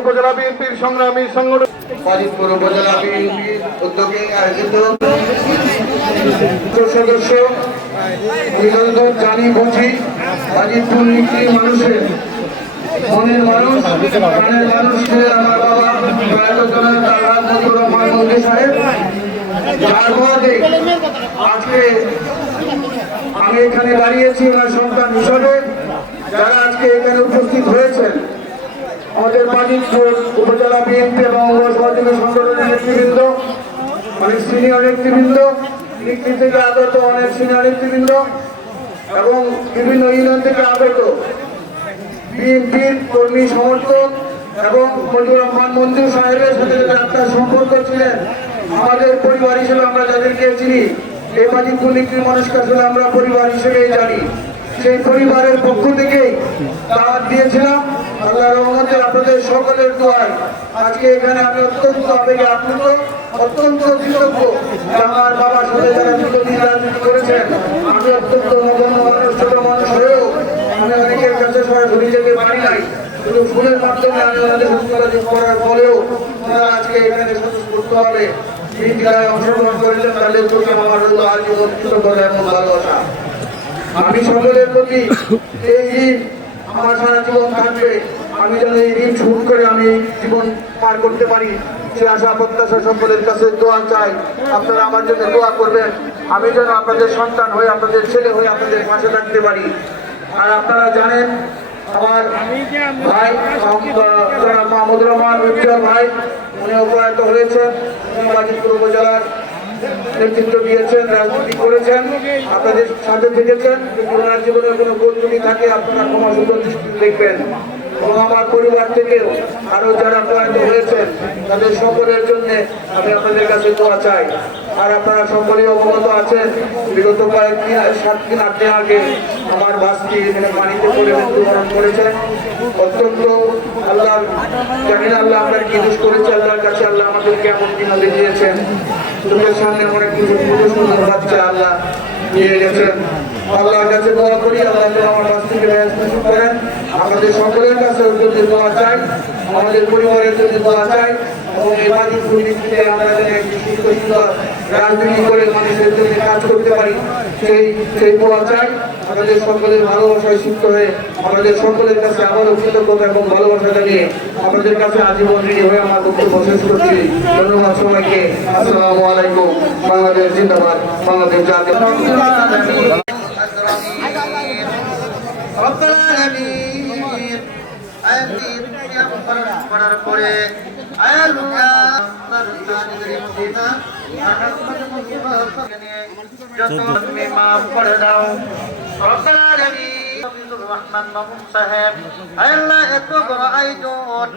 উপজেলা বিএনপির সংগ্রামী সংগঠন বাজিতপুর উপজেলা বিএনপির উদ্যোগে আয়োজিত সদস্য অভিনন্দন জানি বুঝি বাজিতপুর নিকলি মানুষের মনের মানুষ প্রাণের মানুষকে আমার বাবা প্রয়াত জনতা রাজনীতির রহমান মন্ত্রী সাহেব যার মধ্যে আজকে আমি এখানে দাঁড়িয়েছি ওনার সন্তান হিসাবে যারা আজকে এখানে উপস্থিত হয়েছেন আমাদের বাজিতপুর উপজেলা বিএনপি এবং সহযোগী সংগঠনের নেতৃবৃন্দ অনেক সিনিয়র নেতৃবৃন্দ নিকলি থেকে আগত অনেক সিনিয়র নেতৃবৃন্দ এবং বিভিন্ন ইউনিয়ন থেকে আগত বিএনপির কর্মী সমর্থক এবং মজিবুর রহমান মঞ্জু সাহেবের সাথে যাত্রার সম্পর্ক ছিলেন আমাদের পরিবার হিসেবে আমরা যাদেরকে চিনি এই বাজিতপুর নিকলি মানুষকে আসলে আমরা পরিবার হিসেবেই জানি সেই পরিবারের পক্ষ থেকেই দাওয়াত দিয়েছিলাম আল্লাহ রহমতে আপনাদের সকলের দোয়ায় আজকে এখানে আমি অত্যন্ত আবেগে আপ্লুত অত্যন্ত কৃতজ্ঞ আমার বাবার সাথে যারা দীর্ঘদিন রাজনীতি করেছেন আমি অত্যন্ত নগণ্য মানুষ ছোট মানুষ হয়েও আমি অনেকের কাছে সরাসরি যেতে পারি নাই শুধু ফুলের মাধ্যমে আমি ওনাদের যোগাযোগ করার পরেও ওনারা আজকে এখানে স্বতঃস্ফূর্তভাবে এই জেলায় অংশগ্রহণ করেছেন তাদের প্রতি আমার হলো আজীবন কৃতজ্ঞতা এবং ভালোবাসা। আমি সকলের প্রতি এই ঋণ আমার সারা জীবন থাকবে আমি যেন এই ঋণ শোধ করে আমি জীবন পার করতে পারি সে আশা প্রত্যাশা সকলের কাছে দোয়া চাই আপনারা আমার জন্য দোয়া করবেন আমি যেন আপনাদের সন্তান হয়ে আপনাদের ছেলে হয়ে আপনাদের পাশে থাকতে পারি। আর আপনারা জানেন আমার ভাই মাহমুদুর রহমান উজ্জ্বল ভাই উনি প্রয়াত হয়েছেন বাজিতপুর উপজেলার নেতৃত্ব দিয়েছেন রাজনীতি করেছেন আপনাদের সাথে থেকেছেন ওনার জীবনে কোনো ভুল ত্রুটি থাকে আপনারা ক্ষমা সুন্দর দৃষ্টিতে দেখবেন এবং আমার পরিবার থেকেও আরো যারা প্রয়াত হয়েছেন তাদের সকলের জন্য আমি আপনাদের কাছে দোয়া চাই। আর আপনারা সকলেই অবগত আছেন বিগত কয়েকদিন 7 দিন 8 দিন আগে আমার বাসটি এখানে পানিতে পড়ে মৃত্যুবরণ করেছেন অত্যন্ত আল্লাহ জানি না আল্লাহ আমরা কি দোষ করেছি আল্লাহর কাছে আল্লাহ আমাদেরকে এমন দিন দিয়েছেন চোখের সামনে অনেক কিছু সুন্দর বাচ্চা আল্লাহ দিয়ে গেছেন আল্লাহর কাছে দোয়া করি আল্লাহ আমার বাস থেকে ব্যবস্থা করেন আমাদের সকলের কাছে দোয়া চাই আমাদের পরিবারের জন্য দোয়া চাই এবং এই বাজিতপুর নিকলিতে আমরা যেন একটি সুস্থ সুন্দর রাজনীতি করে মানুষের জন্য কাজ করতে পারি সেই দোয়া চাই আমাদের সকলের ভালোবাসায় সুস্থ হয়ে আমাদের সকলের কাছে আবারও কৃতজ্ঞতা এবং ভালোবাসা জানিয়ে আমাদের কাছে আজীবন ঋণী হয়ে আমার বক্তব্য শেষ করছি। ধন্যবাদ সবাইকে। আসসালামু আলাইকুম। বাংলাদেশ জিন্দাবাদ। বাংলাদেশ জাতীয় করার পরে মাফ করে দাও রহমান মামুন সাহেব আল্লাহ এত বড় আয়োজন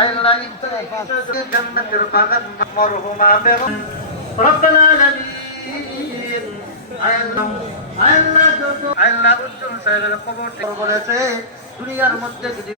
আল্লাহ জান্নাতের বাগান মরহুমা বেগম রব্বানা আলামিন আল্লাহ উজ্জ্বল সাহেবের খবর বলেছে দুনিয়ার মধ্যে